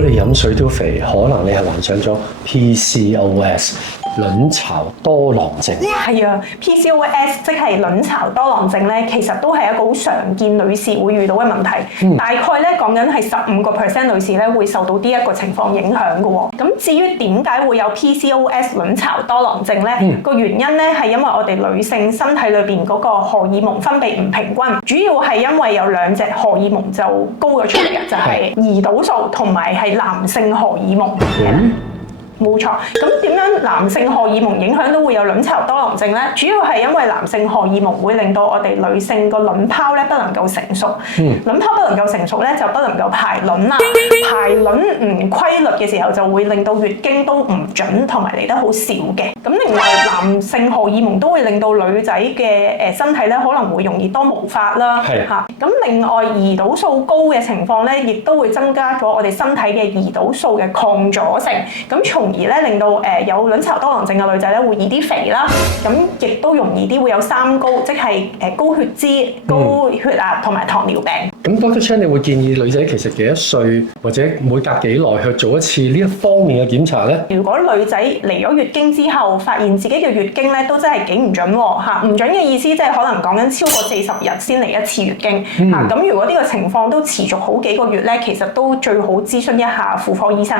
果你飲水都肥，可能你係患上咗 PCOS 卵巢多囊症。係啊 ，PCOS 即係卵巢多囊症咧，其實都係一個好常見女士會遇到嘅問題。大概咧講緊係15% 女士咧會受到呢一個情況影響嘅喎。咁至於點解會有 PCOS 卵巢多囊症咧？個原因咧係因為我哋女性身體裏邊嗰個荷爾蒙分泌唔平均，主要係因為有兩隻荷爾蒙就高咗出嚟嘅，就係胰島素同埋係男性荷爾蒙。冇錯，咁點樣男性荷爾蒙影響都會有卵巢多囊症咧？主要係因為男性荷爾蒙會令到我哋女性個卵泡咧不能夠成熟，卵泡不能夠成熟咧就不能夠排卵啦，排卵唔規律嘅時候就會令到月經都唔準同埋嚟得好少嘅。咁另外男性荷爾蒙都會令到女仔嘅身體咧可能會容易多毛髮啦，嚇。咁另外胰島素高嘅情況咧，亦都會增加咗我哋身體嘅胰島素嘅抗阻性，咁從而咧令到有卵巢多囊症嘅女仔咧會易啲肥啦，咁亦都容易啲會有三高，即係高血脂、高血壓同埋糖尿病。咁 Dr. Chan，你會建議女仔其實幾多歲或者每隔幾耐去做一次呢一方面嘅檢查咧？如果女仔嚟咗月經之後，發現自己嘅月經咧都真係幾唔準喎嚇，唔準嘅意思即係可能講緊超過40日先嚟一次月經嚇。咁如果呢個情況都持續好幾個月咧，其實都最好諮詢一下婦科醫生。